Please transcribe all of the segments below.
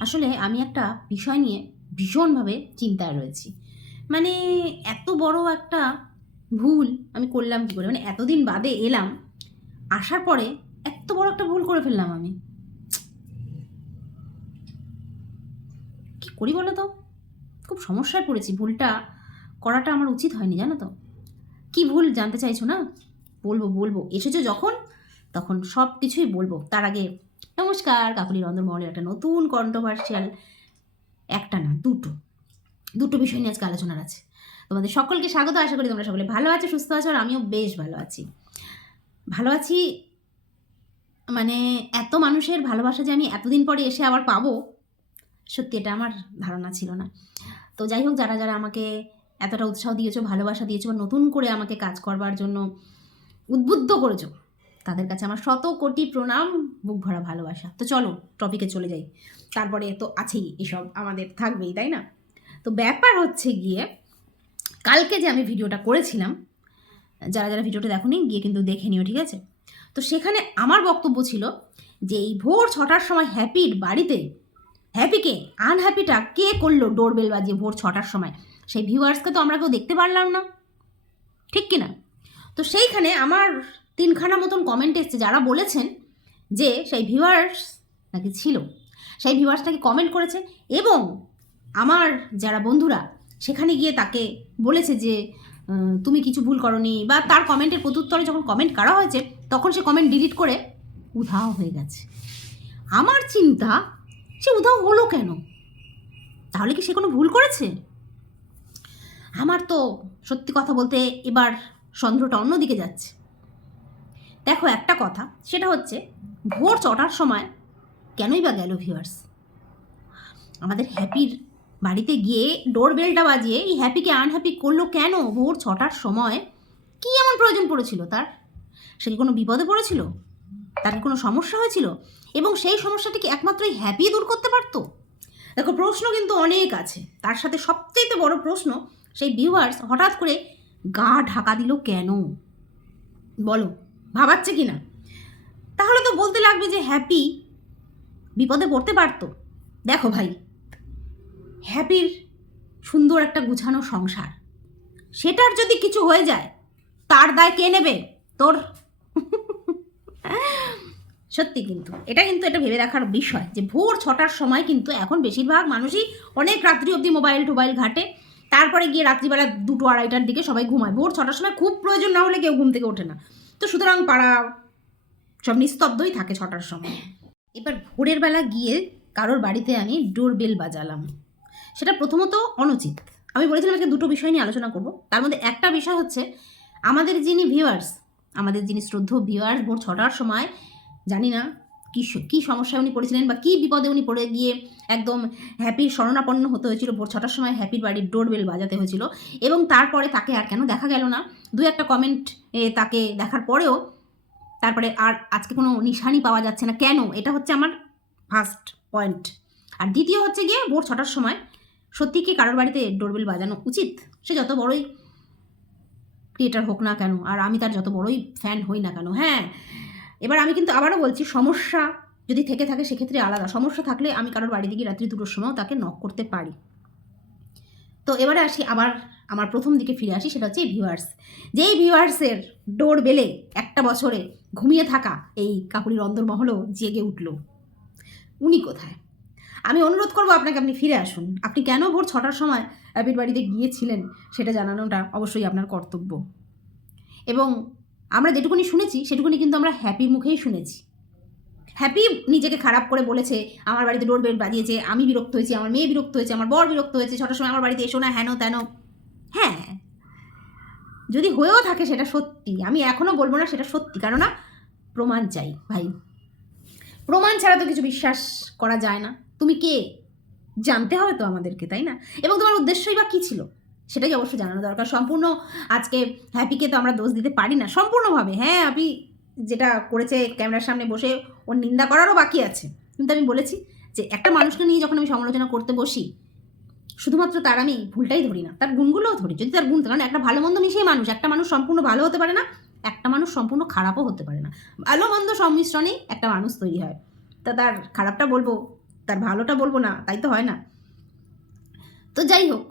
আসলে আমি একটা বিষয় নিয়ে ভীষণভাবে চিন্তায় রয়েছি। মানে এত বড় একটা ভুল আমি করলাম কী করে? মানে এতদিন বাদে এলাম, আসার পরে এত বড় একটা ভুল করে ফেললাম আমি। কি করি বলো তো? খুব সমস্যায় পড়েছি। ভুলটা করাটা আমার উচিত হয়নি, জানো তো? কি ভুল জানতে চাইছো না? বলব বলব। এসেছ যখন, তখন সব কিছুই বলব। তার আগে নমস্কার, কাকুলি রন্ধনমহলের একটা নতুন কন্ট্রোভার্সিয়াল একটা না, দুটো দুটো বিষয় নিয়ে আজকে আলোচনার আছে। তোমাদের সকলকে স্বাগত, আশা করি তোমরা সকলে ভালো আছো, সুস্থ আছো, আর আমিও বেশ ভালো আছি। ভালো আছি মানে এত মানুষের ভালোবাসা যে আমি এতদিন পরে এসে আবার পাবো, সত্যি এটা আমার ধারণা ছিল না। তো যাই হোক, যারা যারা আমাকে এতটা উৎসাহ দিয়েছ, ভালোবাসা দিয়েছ নতুন করে আমাকে কাজ করবার জন্য উদ্বুদ্ধ করেছ তাদের কাছে আমার শত কোটি প্রণাম, বুক ভরা ভালোবাসা। তো চলো টপিকে চলে যাই। তারপরে তো আছেই, এসব আমাদের থাকবেই, তাই না? তো ব্যাপার হচ্ছে গিয়ে, কালকে যে আমি ভিডিওটা করেছিলাম, যারা যারা ভিডিওটা দেখোনি, গিয়ে কিন্তু দেখে নিও, ঠিক আছে? তো সেখানে আমার বক্তব্য ছিল যে এই ভোর ছটার সময় হ্যাপির বাড়িতে হ্যাপিকে আনহ্যাপিটা কে করল ডোরবেল বাজিয়ে ভোর ছটার সময়? সেই ভিউয়ার্সকে তো আমরা কেউ দেখতে পারলাম না। ঠিক কি না তো সেইখানে আমার তিনখানা মতন কমেন্ট এসছে যারা বলেছেন যে সেই ভিউয়ার্স নাকি ছিল। সেই ভিউয়ার্স নাকি কমেন্ট করেছে এবং আমার যারা বন্ধুরা সেখানে গিয়ে তাকে বলেছে যে তুমি কিছু ভুল করনি। বা তার কমেন্টের প্রত্যুত্তরে যখন কমেন্ট করা হয়েছে, তখন সে কমেন্ট ডিলিট করে উধাও হয়ে গেছে। আমার চিন্তা, সে উধাও হলো কেন? তাহলে কি সে কোনো ভুল করেছে? আমার তো সত্যি কথা বলতে এবার সন্দেহটা অন্যদিকে যাচ্ছে। দেখো একটা কথা, সেটা হচ্ছে ভোর ছটার সময় কেনই বা গেল ভিউয়ার্স আমাদের হ্যাপির বাড়িতে গিয়ে ডোর বেলটা বাজিয়ে এই হ্যাপিকে আনহ্যাপি করল কেন ভোর ছটার সময়? কি এমন প্রয়োজন পড়েছিল তার? সে কি কোনো বিপদে পড়েছিল? তার কি কোনো সমস্যা হয়েছিল? এবং সেই সমস্যাটি কি একমাত্র এই হ্যাপি দূর করতে পারতো? দেখো, প্রশ্ন কিন্তু অনেক আছে। তার সাথে সবচেয়ে বড় প্রশ্ন, সেই ভিউয়ার্স হঠাৎ করে গা ঢাকা দিল কেন? বলো। ভাবাচ্ছে কি না? তাহলে তো বলতে লাগবে যে হ্যাপি বিপদে পড়তে পারতো। দেখো ভাই, হ্যাপির সুন্দর একটা গুছানো সংসার, সেটার যদি কিছু হয়ে যায়, তার দায় কে নেবে? তোর। সত্যি কিন্তু, এটা কিন্তু এটা ভেবে দেখার বিষয় যে ভোর ছটার সময় কিন্তু এখন বেশিরভাগ মানুষই অনেক রাত্রি অবধি মোবাইল টোবাইল ঘাটে। তারপরে গিয়ে রাত্রিবেলা দুটো আড়াইটার দিকে সবাই ঘুমায়। ভোর ছটার সময় খুব প্রয়োজন না হলে কেউ ঘুম থেকে ওঠে না। তো সুতরাং পাড়া সব নিস্তব্ধই থাকে ছটার সময়। এবার ভোরের বেলা গিয়ে কারোর বাড়িতে আমি ডোর বেল বাজালাম। সেটা প্রথমত অনুচিত। আমি বলেছিলাম আজকে দুটো বিষয় নিয়ে আলোচনা করব। তার মধ্যে একটা বিষয় হচ্ছে, আমাদের যিনি ভিউয়ার্স আমাদের যিনি শ্রদ্ধ ভিউয়ার্স ভোর ছটার সময়, জানি না কী কী সমস্যায় উনি পড়েছিলেন বা কী বিপদে উনি পড়ে গিয়ে একদম হ্যাপির শরণাপন্ন হতে হয়েছিল। ভোর ছটার সময় হ্যাপির বাড়ির ডোরবেল বাজাতে হয়েছিল এবং তারপরে তাকে আর কেন দেখা গেল না। দু একটা কমেন্ট তাকে দেখার পরেও তারপরে আর আজকে কোনো নিশানি পাওয়া যাচ্ছে না। কেন? এটা হচ্ছে আমার ফার্স্ট পয়েন্ট আর দ্বিতীয় হচ্ছে গিয়ে ভোর ছটার সময় সত্যি কি কারোর বাড়িতে ডোরবেল বাজানো উচিত? সে যত বড়ই ক্রিয়েটার হোক না কেন, আর আমি তার যত বড়ই ফ্যান হই না কেন হ্যাঁ এবার আমি কিন্তু আবারও বলছি, সমস্যা যদি থেকে থাকে সেক্ষেত্রে আলাদা। সমস্যা থাকলে আমি কারোর বাড়িতে গিয়ে রাত্রি দুটোর সময়ও তাকে নক করতে পারি। তো এবারে আসি আবার আমার প্রথম দিকে ফিরে আসি, সেটা হচ্ছে ভিউয়ার্স যেই ভিউয়ার্সের ডোর বেলে একটা বছরে ঘুমিয়ে থাকা এই কাকুরির অন্দরমহলও জেগে উঠল। উনি কোথায়? আমি অনুরোধ করব আপনাকে, আপনি ফিরে আসুন। আপনি কেন ভোর ছটার সময় অ্যাপির বাড়িতে গিয়েছিলেন সেটা জানানোটা অবশ্যই আপনার কর্তব্য। এবং আমরা যেটুকুনি শুনেছি, সেটুকুনি কিন্তু আমরা হ্যাপির মুখেই শুনেছি। হ্যাপি নিজেকে খারাপ করে বলেছে, আমার বাড়িতে ডোর বেল বাজিয়েছে, আমি বিরক্ত হয়েছি, আমার মেয়ে বিরক্ত হয়েছে, আমার বর বিরক্ত হয়েছে ছটার সময় আমার বাড়িতে এসো না হেন তেন হ্যাঁ যদি হয়েও থাকে সেটা সত্যি, আমি এখনও বলব না সেটা সত্যি, কেননা প্রমাণ চাই, ভাই। প্রমাণ ছাড়া তো কিছু বিশ্বাস করা যায় না। তুমি কে? জানতে হবে তো আমাদেরকে, তাই না? এবং তোমার উদ্দেশ্যই বা কী ছিল? সেটাই অবশ্যই জানানো দরকার। সম্পূর্ণ আজকে হ্যাপিকে তো আমরা দোষ দিতে পারি না। সম্পূর্ণভাবে হ্যাঁ হ্যাপি যেটা করেছে ক্যামেরার সামনে বসে ওর নিন্দা করারও বাকি আছে। কিন্তু আমি বলেছি যে একটা মানুষকে নিয়ে যখন আমি সমালোচনা করতে বসি, শুধুমাত্র তার আমি ভুলটাই ধরি না, তার গুণগুলোও ধরি। যদি তার গুণ, কারণ একটা ভালো মন্দ মিশিয়ে মানুষ, একটা মানুষ সম্পূর্ণ ভালো হতে পারে না, একটা মানুষ সম্পূর্ণ খারাপও হতে পারে না। ভালো মন্দ সংমিশ্রণেই একটা মানুষ তৈরি হয়। তা তার খারাপটা বলব, তার ভালোটা বলব না, তাই তো হয় না। তো যাই হোক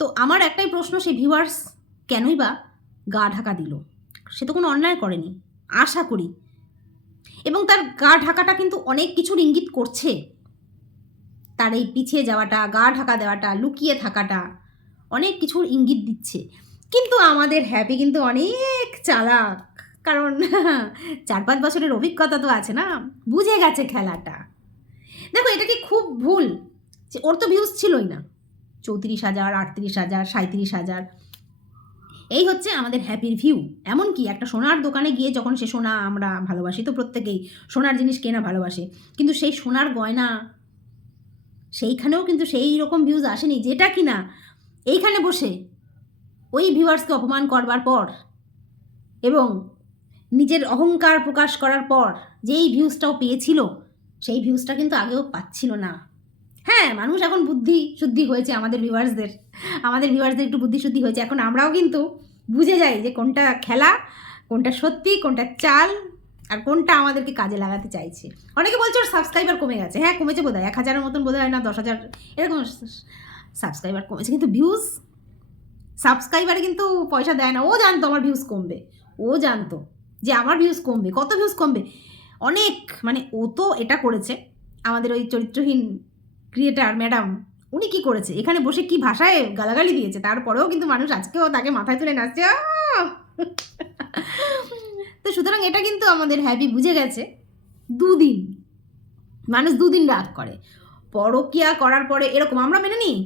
তো আমার একটাই প্রশ্ন সেই ভিউয়ার্স কেনই বা গা ঢাকা দিল? সে তো কোনো অন্যায় করেনি, আশা করি। এবং তার গা ঢাকাটা কিন্তু অনেক কিছুর ইঙ্গিত করছে। তার এই পিছিয়ে যাওয়াটা, গা ঢাকা দেওয়াটা, লুকিয়ে থাকাটা অনেক কিছুর ইঙ্গিত দিচ্ছে। কিন্তু আমাদের হ্যাপি কিন্তু অনেক চালাক, কারণ চার পাঁচ বছরের অভিজ্ঞতা তো আছে না, বুঝে গেছে খেলাটা। দেখো, এটা কি খুব ভুল? যে ওর তো ভিউজ ছিলই না। চৌত্রিশ হাজার, আটত্রিশ হাজার সাঁত্রিশ হাজার। এই হচ্ছে আমাদের হ্যাপির ভিউ এমনকি একটা সোনার দোকানে গিয়ে যখন সে সোনা আমরা ভালোবাসি, তো প্রত্যেকেই সোনার জিনিস কেনা ভালোবাসে। কিন্তু সেই সোনার গয়না, সেইখানেও কিন্তু সেই রকম ভিউজ আসেনি, যেটা কিনা এইখানে বসে ওই ভিউয়ার্সকে অপমান করবার পর এবং নিজের অহংকার প্রকাশ করার পর যেই ভিউজটাও পেয়েছিল, সেই ভিউজটা কিন্তু আগেও পাচ্ছিল না। হ্যাঁ মানুষ এখন বুদ্ধি শুদ্ধি হয়েছে আমাদের ভিউয়ার্সদের আমাদের ভিউয়ার্সদের একটু বুদ্ধি শুদ্ধি হয়েছে। এখন আমরাও কিন্তু বুঝে যাই যে কোনটা খেলা, কোনটা সত্যি, কোনটা চাল, আর কোনটা আমাদেরকে কাজে লাগাতে চাইছে। অনেকে বলছে ওর সাবস্ক্রাইবার কমে গেছে। হ্যাঁ কমেছে বোধ হয় এক হাজারের মতন বোধ হয় না, দশ হাজার, এরকম সাবস্ক্রাইবার কমেছে। কিন্তু ভিউজ সাবস্ক্রাইবারে কিন্তু পয়সা দেয় না। ও জানতো আমার ভিউজ কমবে। ও জানতো যে আমার ভিউজ কমবে। কত ভিউজ কমবে? অনেক। মানে ও তো এটা করেছে। আমাদের ওই চরিত্রহীন ক্রিয়েটার, ম্যাডাম, উনি কি করেছে? এখানে বসে কি ভাষায় গালাগালি দিয়েছে? তারপরেও কিন্তু মানুষ আজকেও তাকে মাথায় তুলে নাচছে! তো সুতরাং এটা কিন্তু আমাদের হ্যাপি বুঝে গেছে। দুদিন, মানুষ দুদিন রাগ করে। পরকিয়া করার পরে এরকম আমরা মেনে নিই?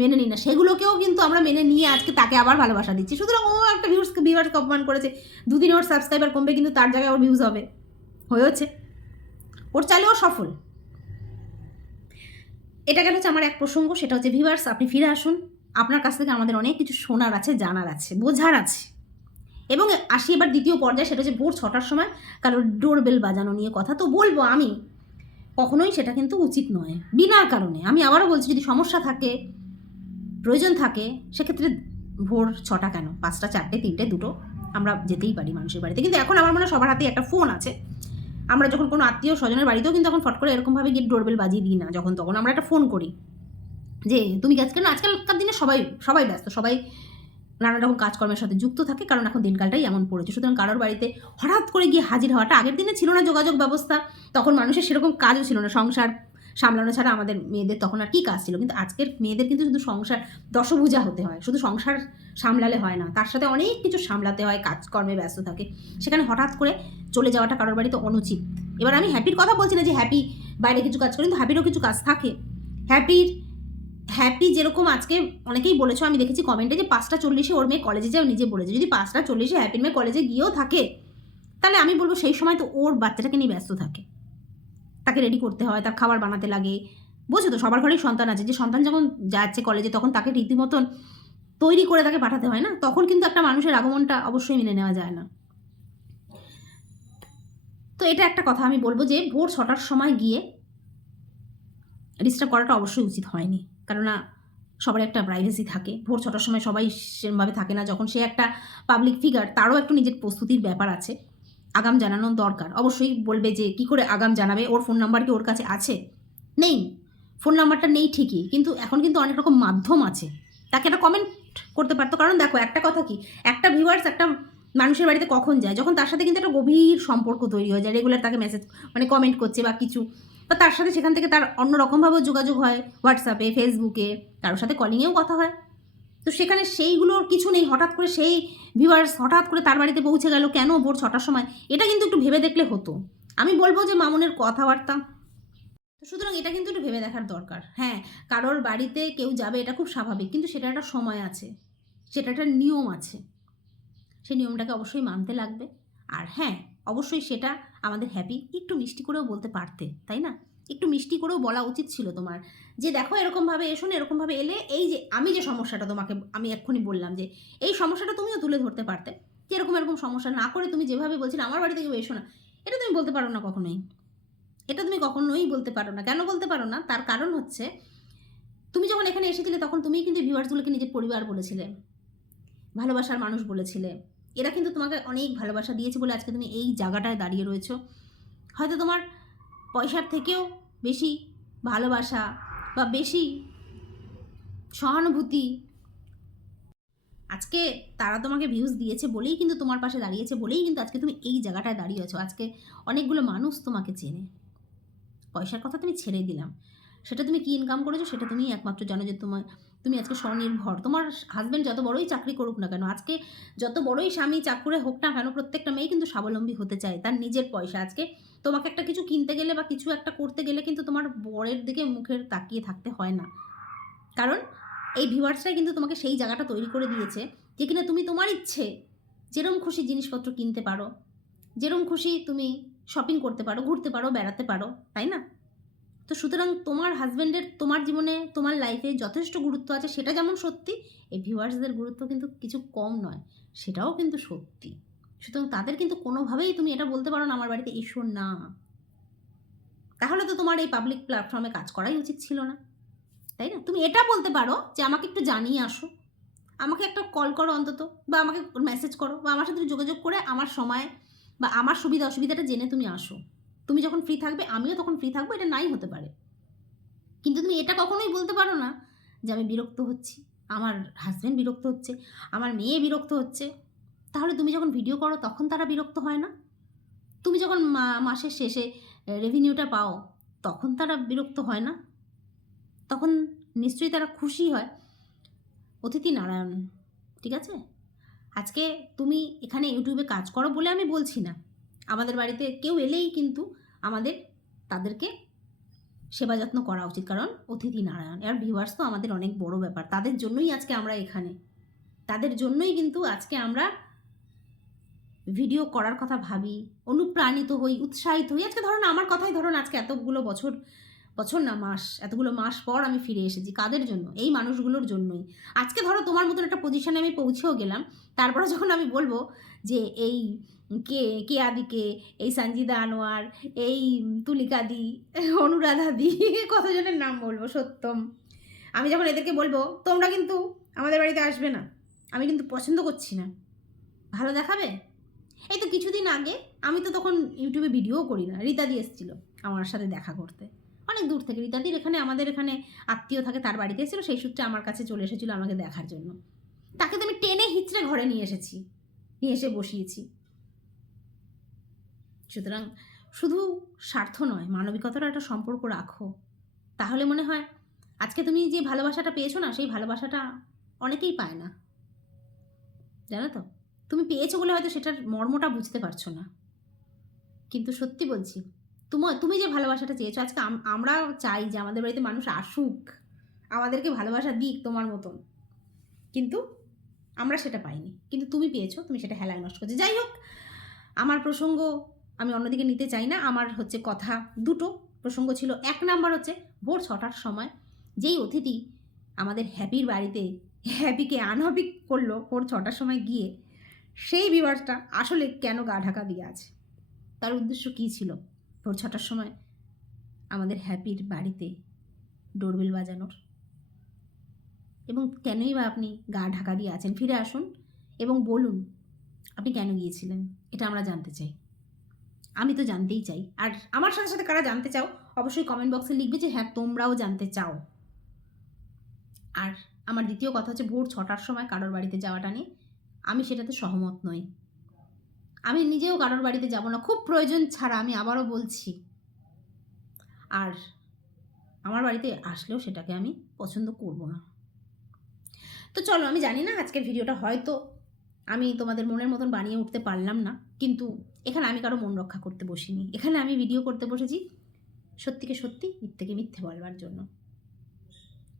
মেনে নিই না। সেগুলোকেও কিন্তু আমরা মেনে নিয়ে আজকে তাকে আবার ভালোবাসা দিচ্ছি। সুতরাং ও একটা ভিউস ভিউয়ার্সকে অপমান করেছে। দুদিন ওর সাবস্ক্রাইবার কমবে কিন্তু তার জায়গায় ওর ভিউজ হবে। হয়েছে ওর চাইলেও সফল। এটা গেল হচ্ছে আমার এক প্রসঙ্গ, সেটা হচ্ছে ভিউয়ার্স আপনি ফিরে আসুন। আপনার কাছ থেকে আমাদের অনেক কিছু শোনার আছে, জানার আছে, বোঝার আছে। এবং আসি এবার দ্বিতীয় পর্যায়ে, সেটা হচ্ছে ভোর ছটার সময় কারোর ডোরবেল বাজানো নিয়ে কথা। তো বলব আমি, কখনোই সেটা কিন্তু উচিত নয়। বিনা কারণে। আমি আবারও বলছি, যদি সমস্যা থাকে, প্রয়োজন থাকে, সেক্ষেত্রে ভোর ছটা কেন? পাঁচটা, চারটে, তিনটে, দুটো, আমরা যেতেই পারি মানুষের বাড়িতে। কিন্তু এখন আমার মনে হয় সবার হাতে একটা ফোন আছে। আমরা যখন কোনো আত্মীয় স্বজনের বাড়িতেও কিন্তু এখন ফট করে এরকমভাবে গিয়ে ডোরবেল বাজিয়ে দিই না, যখন তখন আমরা একটা ফোন করি। যে, তুমি কি আজকে না, আজকালকার দিনে সবাই সবাই ব্যস্ত, সবাই নানা রকম কাজকর্মের সাথে যুক্ত থাকে, কারণ এখন দিনকালটাই এমন পড়েছে। সুতরাং কারোর বাড়িতে হঠাৎ করে গিয়ে হাজির হওয়াটা আগের দিনে ছিল না যোগাযোগ ব্যবস্থা, তখন মানুষের সেরকম কাজও ছিল না, সংসার সামলানো ছাড়া আমাদের মেয়েদের তখন আর কী কাজ ছিল? কিন্তু আজকের মেয়েদের কিন্তু শুধু সংসার, দশভুজা হতে হয়। শুধু সংসার সামলালে হয় না। তার সাথে অনেক কিছু সামলাতে হয়, কাজকর্মে ব্যস্ত থাকে। সেখানে হঠাৎ করে চলে যাওয়াটা কারোর বাড়িতে অনুচিত। এবার আমি হ্যাপির কথা বলছি না যে হ্যাপি বাইরে কিছু কাজ করে, কিন্তু হ্যাপিরও কিছু কাজ থাকে। হ্যাপির হ্যাপি যেরকম আজকে অনেকেই বলেছ, আমি দেখেছি কমেন্টে যে পাঁচটা চল্লিশে ওর মেয়ে কলেজে যাও নিজে বলেছে। যদি পাঁচটা চল্লিশে হ্যাপির মেয়ে কলেজে গিয়েও থাকে, তাহলে আমি বলব সেই সময় তো ওর বাচ্চাটাকে নিয়ে ব্যস্ত থাকে। তাকে রেডি করতে হয়, তার খাবার বানাতে লাগে। বোঝো তো? সবার ঘরেই সন্তান আছে। যে সন্তান যখন যাচ্ছে কলেজে তখন তাকে রীতিমতন তৈরি করে তাকে পাঠাতে হয় না? তখন কিন্তু একটা মানুষের আগমনটা অবশ্যই মেনে নেওয়া যায় না। তো এটা একটা কথা আমি বলব যে, ভোর ছটার সময় গিয়ে ডিস্টার্ব করাটা অবশ্যই উচিত হয়নি। কেননা সবার একটা প্রাইভেসি থাকে। ভোর ছটার সময় সবাই সেরমভাবে থাকে না। যখন সে একটা পাবলিক ফিগার তারও একটু নিজের প্রস্তুতির ব্যাপার আছে। আগাম জানানোর দরকার। অবশ্যই বলবে যে, কি করে আগাম জানাবে? ওর ফোন নাম্বার কি ওর কাছে আছে? নেই। ফোন নাম্বারটা নেই ঠিকই, কিন্তু এখন কিন্তু অনেক রকম মাধ্যম আছে। তাকে একটা কমেন্ট করতে পারতো। কারণ দেখো, একটা কথা কি? একটা ভিউয়ার্স একটা মানুষের বাড়িতে কখন যায়? যখন তার সাথে কিন্তু একটা গভীর সম্পর্ক তৈরি হয়ে যায়। রেগুলার তাকে মেসেজ মানে কমেন্ট করছে বা কিছু। বা তার সাথে সেখান থেকে তার অন্য রকমভাবেও যোগাযোগ হয়। হোয়াটসঅ্যাপে ফেসবুকে কারোর সাথে কলিংয়েও কথা হয়। তো সেখানে সেইগুলোর কিছু নেই। হঠাৎ করে সেই ভিউয়ার্স হঠাৎ করে তার বাড়িতে পৌঁছে গেল কেন ভোর ছটার সময়? এটা কিন্তু একটু ভেবে দেখলে হতো। আমি বলব যে মামুনের কথাবার্তা। সুতরাং এটা কিন্তু একটু ভেবে দেখার দরকার। হ্যাঁ কারোর বাড়িতে কেউ যাবে এটা খুব স্বাভাবিক। কিন্তু সেটা একটা সময় আছে। সেটা একটা নিয়ম আছে। সেই নিয়মটাকে অবশ্যই মানতে লাগবে। আর হ্যাঁ অবশ্যই সেটা আমাদের হ্যাপি একটু মিষ্টি করেও বলতে পারতে, তাই না? একটু মিষ্টি করেও বলা উচিত ছিল তোমার। যে দেখো এরকমভাবে এসো না, এরকমভাবে এলে এই যে আমি যে সমস্যাটা তোমাকে আমি এক্ষুনি বললাম যে এই সমস্যাটা তুমিও তুলে ধরতে পারতে। যে এরকম এরকম সমস্যা না করে তুমি যেভাবে বলছিলে আমার বাড়িতে কেউ এসো না, এটা তুমি বলতে পারো না কখনোই। এটা তুমি কখনোই বলতে পারো না। কেন বলতে পারো না? তার কারণ হচ্ছে, তুমি যখন এখানে এসেছিলে তখন তুমিই কিন্তু ভিউয়ার্সগুলোকে নিজের পরিবার বলেছিলে, ভালোবাসার মানুষ বলেছিলে। এরা কিন্তু তোমাকে অনেক ভালোবাসা দিয়েছে বলে আজকে তুমি এই জায়গাটায় দাঁড়িয়ে রয়েছো। হয়তো তোমার পয়সার থেকেও বেশি ভালোবাসা বা বেশি সহানুভূতি। আজকে তারা তোমাকে ভিউজ দিয়েছে বলেই কিন্তু তোমার পাশে দাঁড়িয়েছে বলেই কিন্তু আজকে তুমি এই জায়গাটায় দাঁড়িয়ে আছো। আজকে অনেকগুলো মানুষ তোমাকে চেনে। পয়সার কথা তুমি ছেড়ে দিলাম। সেটা তুমি কি ইনকাম করেছ সেটা তুমি একমাত্র জানো যে তোমার, তুমি আজকে স্বনির্ভর। তোমার হাজব্যান্ড যত বড়ই চাকরি করুক না কেন, আজকে যত বড়ই স্বামী চাকুরে হোক না কেন, প্রত্যেকটা মেয়ে কিন্তু স্বাবলম্বী হতে চায়। তার নিজের পয়সা। আজকে তোমাকে একটা কিছু কিনতে গেলে বা কিছু একটা করতে গেলে কিন্তু তোমার বরের দিকে মুখের তাকিয়ে থাকতে হয় না। কারণ এই ভিউয়ার্সটাই কিন্তু তোমাকে সেই জায়গাটা তৈরি করে দিয়েছে যে কিনা তুমি তোমার ইচ্ছে যেরম খুশি জিনিসপত্র কিনতে পারো, যেরম খুশি তুমি শপিং করতে পারো, ঘুরতে পারো, বেড়াতে পারো, তাই না? তো সুতরাং তোমার হাজব্যান্ডের তোমার জীবনে, তোমার লাইফে যথেষ্ট গুরুত্ব আছে, সেটা যেমন সত্যি, এই ভিউয়ার্সদের গুরুত্ব কিন্তু কিছু কম নয়, সেটাও কিন্তু সত্যি। সুতরাং তাদের কিন্তু কোনোভাবেই তুমি এটা বলতে পারো না, আমার বাড়িতে এসো না। তাহলে তো তোমার এই পাবলিক প্ল্যাটফর্মে কাজ করাই উচিত ছিল না, তাই না? তুমি এটা বলতে পারো যে আমাকে একটু জানিয়ে আসো। আমাকে একটা কল করো অন্তত, বা আমাকে মেসেজ করো, বা আমার সাথে যোগাযোগ করে আমার সময়, বা আমার সুবিধা অসুবিধাটা জেনে তুমি আসো। তুমি যখন ফ্রি থাকবে, আমিও তখন ফ্রি থাকব, এটা নাই হতে পারে। কিন্তু তুমি এটা কখনোই বলতে পারো না যে আমি বিরক্ত হচ্ছি, আমার হাজব্যান্ড বিরক্ত হচ্ছে, আমার মেয়ে বিরক্ত হচ্ছে। তাহলে তুমি যখন ভিডিও করো, তখন তারা বিরক্ত হয় না? তুমি যখন মাসের শেষে রেভিনিউটা পাও, তখন তারা বিরক্ত হয় না? তখন নিশ্চয়ই তারা খুশি হয়। অতিথি নারায়ণ, ঠিক আছে? আজকে তুমি এখানে ইউটিউবে কাজ করো বলে আমি বলছি না। আমাদের বাড়িতে কেউ এলেই কিন্তু আমাদের, তাদেরকে সেবা যত্ন করা উচিত। কারণ অতিথি নারায়ণ আর ভিউয়ার্স তো আমাদের অনেক বড় ব্যাপার। তাদের জন্যই আজকে আমরা এখানে। তাদের জন্যই কিন্তু আজকে আমরা ভিডিও করার কথা ভাবি, অনুপ্রাণিত হই, উৎসাহিত হই। আজকে ধরুন আমার কথাই ধরুন আজকে এতগুলো বছর বছর না, মাস, এতগুলো মাস পর আমি ফিরে এসেছি। কাদের জন্য? এই মানুষগুলোর জন্যই। আজকে ধরো তোমার মতন একটা পজিশনে আমি পৌঁছেও গেলাম, তারপরে যখন আমি বলব যে এই কে কে আদিকে, এই সঞ্জিদা আনোয়ার, এই তুলিকাদি, অনুরাধাদি, কতজনের নাম বলব? সত্যম। আমি যখন এদেরকে বলব, তোমরা কিন্তু আমাদের বাড়িতে আসবে না। আমি কিন্তু পছন্দ করছি না। ভালো দেখাবে? এই তো কিছুদিন আগে আমি তো তখন ইউটিউবে ভিডিও করি না রীতাদি এসেছিল আমার সাথে দেখা করতে। অনেক দূর থেকে রীতাদির এখানে, আমাদের এখানে আত্মীয় থাকে, তার বাড়িতে এসেছিল, সেই সূত্রে আমার কাছে চলে এসেছিল আমাকে দেখার জন্য। তাকে তো আমি টেনে হিচড়ে ঘরে নিয়ে এসেছি, নিয়ে এসে বসিয়েছি। সুতরাং শুধু স্বার্থ নয় মানবিকতার একটা সম্পর্ক রাখো। তাহলে মনে হয় আজকে তুমি যে ভালোবাসাটা পেয়েছ না, সেই ভালোবাসাটা অনেকেই পায় না। জানো তো? তুমি পেয়েছ বলে হয়তো সেটার মর্মটা বুঝতে পারছ না। কিন্তু সত্যি বলছি তোমার তুমি যে ভালোবাসাটা চেয়েছো, আজকে আম- আমরাও চাই যে আমাদের বাড়িতে মানুষ আসুক, আমাদেরকে ভালোবাসা দিক তোমার মতন। কিন্তু আমরা সেটা পাইনি। কিন্তু তুমি পেয়েছ, তুমি সেটা হেলায় নষ্ট করছ। যাই হোক, আমার প্রসঙ্গ আমি অন্যদিকে নিতে চাই না। আমার হচ্ছে কথা দুটো। প্রসঙ্গ ছিল, এক নাম্বার হচ্ছে ভোর ছটার সময় যেই অতিথি আমাদের হ্যাপির বাড়িতে, হ্যাপিকে আনহ্যাপি করল ভোর ছটার সময় গিয়ে সেই বিবারটা আসলে কেন গা ঢাকা দিয়ে আছে? তার উদ্দেশ্য কী ছিল? ভোর ছটার সময় আমাদের হ্যাপির বাড়িতে ডোরবেল বাজানোর। এবং কেনই বা আপনি গা ঢাকা দিয়ে আছেন? ফিরে আসুন এবং বলুন, আপনি কেন গিয়েছিলেন? এটা আমরা জানতে চাই। আমি তো জানতেই চাই। আর আমার সাথে সাথে কারা জানতে চাও, অবশ্যই কমেন্ট বক্সে লিখবে যে হ্যাঁ তোমরাও জানতে চাও। আর আমার দ্বিতীয় কথা হচ্ছে, ভোর ছটার সময় কারোর বাড়িতে যাওয়াটা নিয়ে আমি সেটাতে সহমত নই। আমি নিজেও কারোর বাড়িতে যাব না, খুব প্রয়োজন ছাড়া আমি আবারও বলছি। আর আমার বাড়িতে আসলেও সেটাকে আমি পছন্দ করব না। তো চলো, আমি জানি না আজকের ভিডিওটা হয়তো আমি তোমাদের মনের মতন বানিয়ে উঠতে পারলাম না, কিন্তু এখানে আমি কারও মন রক্ষা করতে বসিনি। এখানে আমি ভিডিও করতে বসেছি সত্যিকে সত্যি, মিথ্যেকে মিথ্যে বলবার জন্য।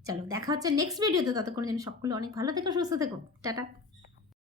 চলো, দেখা হচ্ছে নেক্সট ভিডিওতে ততক্ষণ যেন সকলে অনেক ভালো থেকো, সুস্থ থেকো। টাটা।